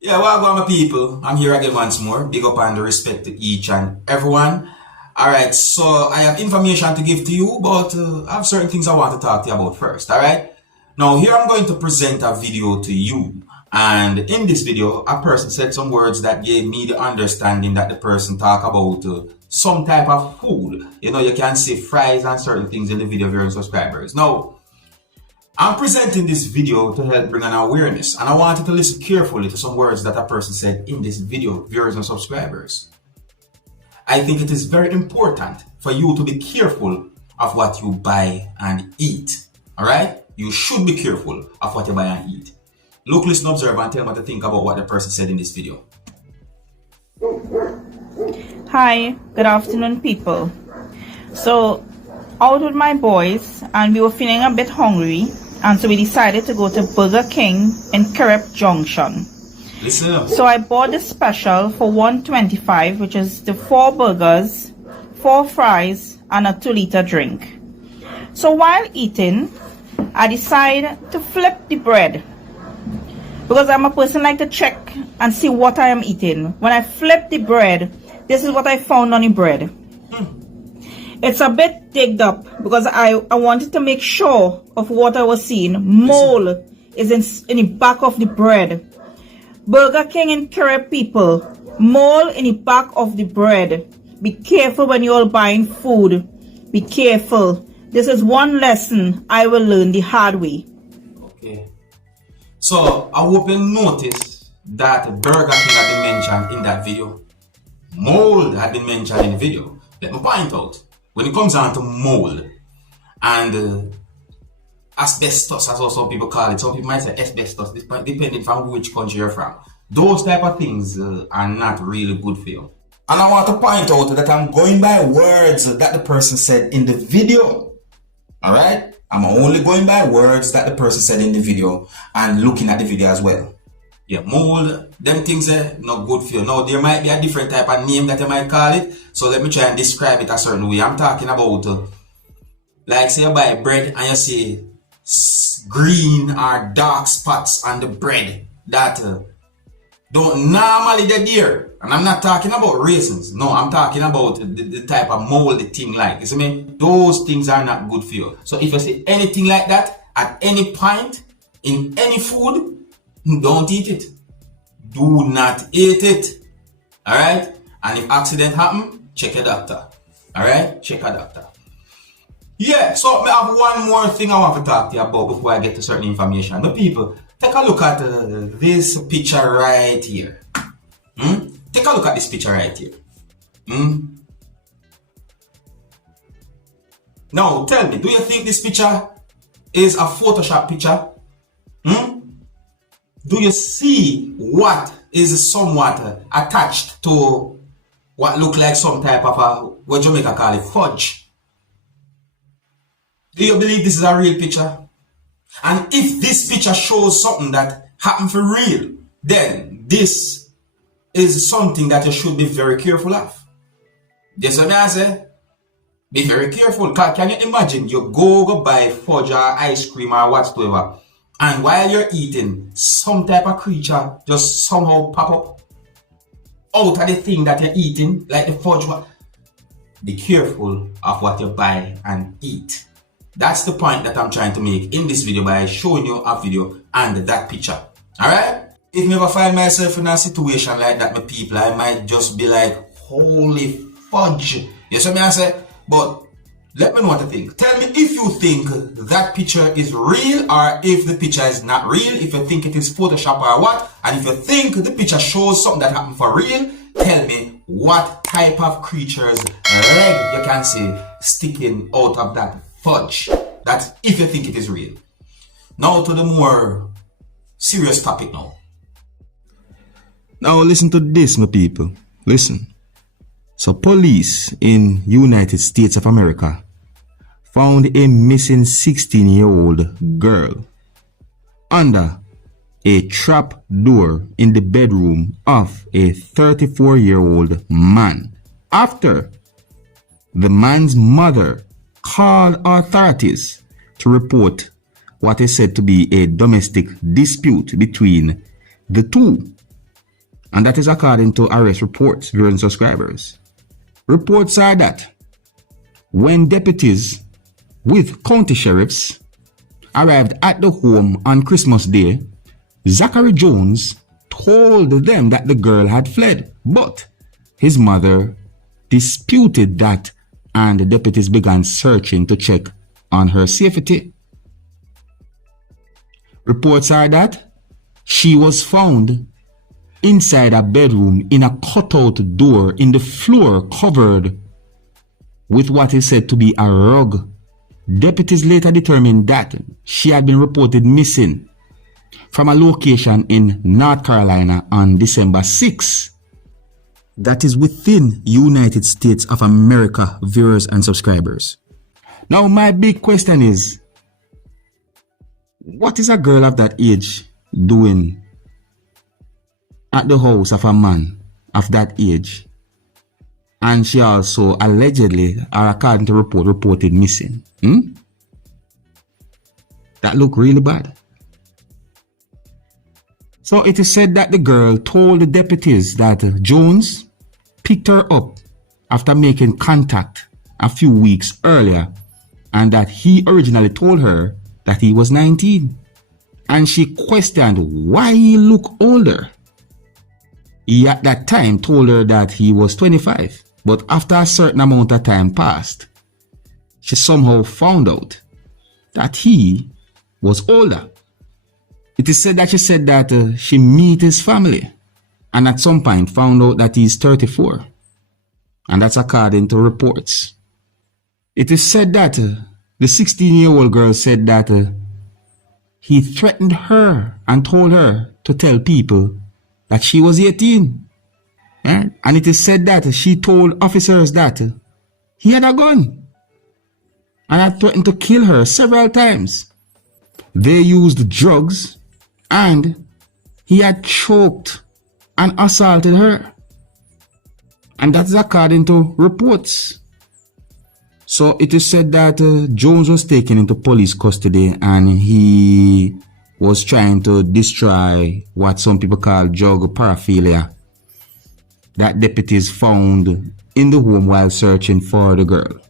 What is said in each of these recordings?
Yeah, welcome, my people. I'm here again once more. Big up and respect to each and everyone. Alright, so I have information to give to you, but I have certain things I want to talk to you about first. Alright, now here I'm going to present a video to you. And in this video, a person said some words that gave me the understanding that the person talk about some type of food. You know, you can see fries and certain things in the video, viewers and subscribers. Now, I'm presenting this video to help bring an awareness, and I want you to listen carefully to some words that a person said in this video, viewers and subscribers. I think it is very important for you to be careful of what you buy and eat. Alright? You should be careful of what you buy and eat. Look, listen, observe, and tell me what to think about what the person said in this video. Hi, good afternoon, people. So, out with my boys, and we were feeling a bit hungry, and so we decided to go to Burger King in Kirep Junction. Listen up. So I bought the special for $1.25, which is the 4 burgers, 4 fries, and a 2-liter drink. So while eating, I decided to flip the bread, because I'm a person like to check and see what I am eating. When I flip the bread, this is what I found on the bread. It's a bit digged up because I wanted to make sure of what I was seeing. Mold is in the back of the bread. Burger King and Kirep, people, mold in the back of the bread. Be careful when you're buying food. Be careful. This is one lesson I will learn the hard way. Okay. So, I hope you notice that Burger King had been mentioned in that video. Mold had been mentioned in the video. Let me point out, when it comes down to mold and asbestos, as also people call it, some people might say asbestos, depending from which country you're from. Those type of things are not really good for you. And I want to point out that I'm going by words that the person said in the video. Alright? I'm only going by words that the person said in the video and looking at the video as well. Yeah, mold, them things are not good for you. Now, there might be a different type of name that you might call it. So let me try and describe it a certain way. I'm talking about, like say you buy bread and you see green or dark spots on the bread that don't normally they're there. And I'm not talking about raisins. No, I'm talking about the type of moldy thing like. You see me? Those things are not good for you. So if you see anything like that at any point in any food, don't eat it. Do not eat it. Alright? And if accident happen, check a doctor. Alright? Check a doctor. Yeah, so I have one more thing I want to talk to you about before I get to certain information. But people, take a look at this picture right here. Take a look at this picture right here. Now, tell me, do you think this picture is a Photoshop picture? Do you see what is somewhat attached to what look like some type of what Jamaica call it, fudge? Do you believe this is a real picture? And if this picture shows something that happened for real, then this is something that you should be very careful of. That's what I say. Be very careful. Can you imagine you go buy fudge or ice cream or whatsoever, and while you're eating, some type of creature just somehow pop up out of the thing that you're eating, like the fudge. Be careful of what you buy and eat. That's the point that I'm trying to make in this video by showing you a video and that picture. Alright? If me ever find myself in a situation like that, my people, I might just be like, holy fudge. You see me I say? But let me know what you think. Tell me if you think that picture is real or if the picture is not real, if you think it is Photoshop or what, and if you think the picture shows something that happened for real, tell me what type of creature's leg you can see sticking out of that fudge. That's if you think it is real. Now to the more serious topic now. Now listen to this, my people. Listen. So police in United States of America found a missing 16-year-old girl under a trap door in the bedroom of a 34-year-old man after the man's mother called authorities to report what is said to be a domestic dispute between the two. And that is according to arrest reports, viewers and subscribers. Reports are that when deputies with county sheriffs arrived at the home on Christmas Day, Zachary Jones told them that the girl had fled, but his mother disputed that, and the deputies began searching to check on her safety. Reports are that she was found inside a bedroom in a cutout door in the floor covered with what is said to be a rug. Deputies later determined that she had been reported missing from a location in North Carolina on December 6. That is within United States of America, viewers and subscribers. Now my big question is, what is a girl of that age doing at the house of a man of that age? And she also allegedly, or according to report, reported missing. That look really bad. So it is said that the girl told the deputies that Jones picked her up after making contact a few weeks earlier, and that he originally told her that he was 19. And she questioned why he looked older. He at that time told her that he was 25, but after a certain amount of time passed, she somehow found out that he was older. It is said that she said that she met his family and at some point found out that he's 34. And that's according to reports. It is said that the 16-year-old girl said that he threatened her and told her to tell people that she was 18. And it is said that she told officers that he had a gun and had threatened to kill her several times. They used drugs and he had choked and assaulted her. And that is according to reports. So it is said that Jones was taken into police custody and he was trying to destroy what some people call drug paraphernalia that deputies found in the home while searching for the girl.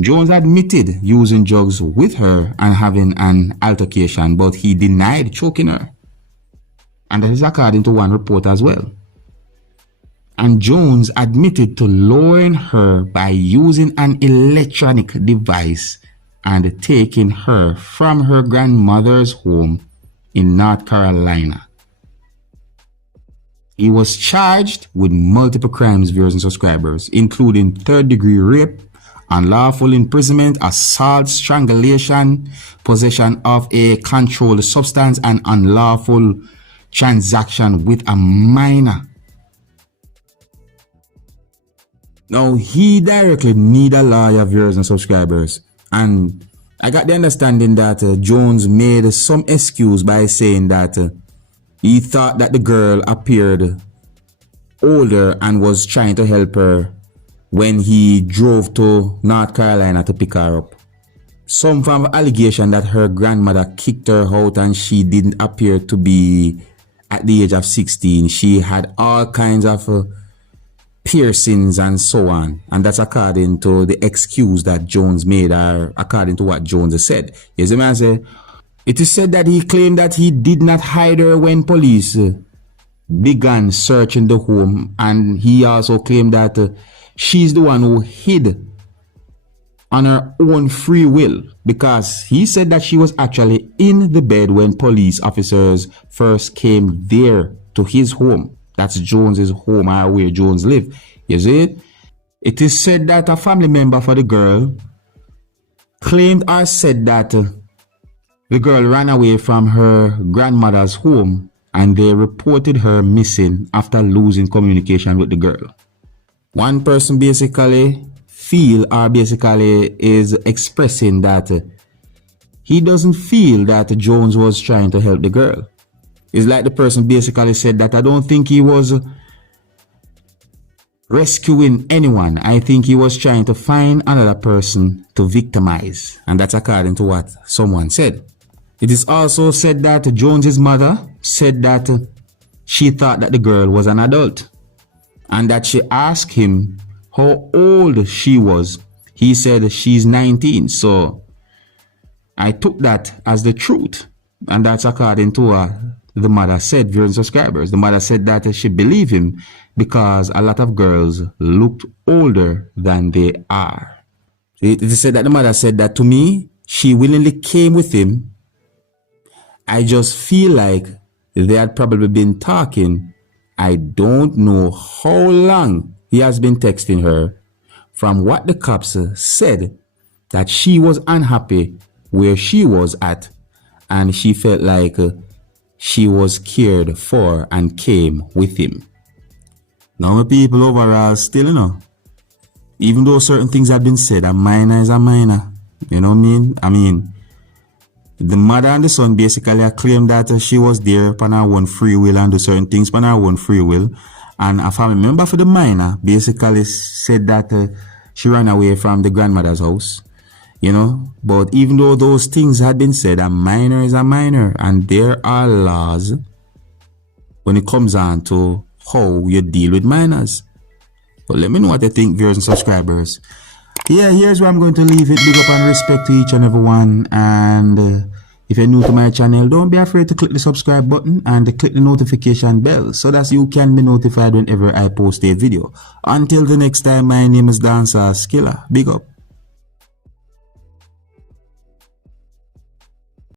Jones admitted using drugs with her and having an altercation, but he denied choking her. And that is according to one report as well. And Jones admitted to lowering her by using an electronic device and taking her from her grandmother's home in North Carolina. He was charged with multiple crimes, viewers and subscribers, including third-degree rape, unlawful imprisonment, assault, strangulation, possession of a controlled substance, and unlawful transaction with a minor. Now, he directly need a lawyer, viewers and subscribers. And I got the understanding that Jones made some excuse by saying that he thought that the girl appeared older and was trying to help her when he drove to North Carolina to pick her up. Some form of allegation that her grandmother kicked her out and she didn't appear to be at the age of 16. She had all kinds of piercings and so on, and that's according to the excuse that Jones made, or according to what Jones said. Yes, the man say, it is said that he claimed that he did not hide her when police began searching the home, and he also claimed that she's the one who hid on her own free will, because he said that she was actually in the bed when police officers first came there to his home. That's Jones's home, or where Jones lived. You see it? It is said that a family member for the girl claimed or said that the girl ran away from her grandmother's home and they reported her missing after losing communication with the girl. One person basically is expressing that he doesn't feel that Jones was trying to help the girl. It's like the person basically said that I don't think he was rescuing anyone. I think he was trying to find another person to victimize. And that's according to what someone said. It is also said that Jones's mother said that she thought that the girl was an adult and that she asked him how old she was. He said she's 19. So I took that as the truth, and that's according to what the mother said, viewers and subscribers. The mother said that she believed him because a lot of girls looked older than they are. It said that the mother said that to me, she willingly came with him. I just feel like they had probably been talking. I don't know how long he has been texting her. From what the cops said, that she was unhappy where she was at, and she felt like she was cared for and came with him. Now, my people overall still, even though certain things have been said, a minor is a minor. You know what I mean? I mean, the mother and the son basically claimed that she was there upon her own free will and do certain things upon her own free will. And a family member for the minor basically said that she ran away from the grandmother's house. But even though those things had been said, a minor is a minor, and there are laws when it comes on to how you deal with minors. But let me know what you think, viewers and subscribers. Yeah, here's where I'm going to leave it. Big up and respect to each and every one. And if you're new to my channel, don't be afraid to click the subscribe button and click the notification bell so that you can be notified whenever I post a video. Until the next time, my name is Dancer Skiller. Big up.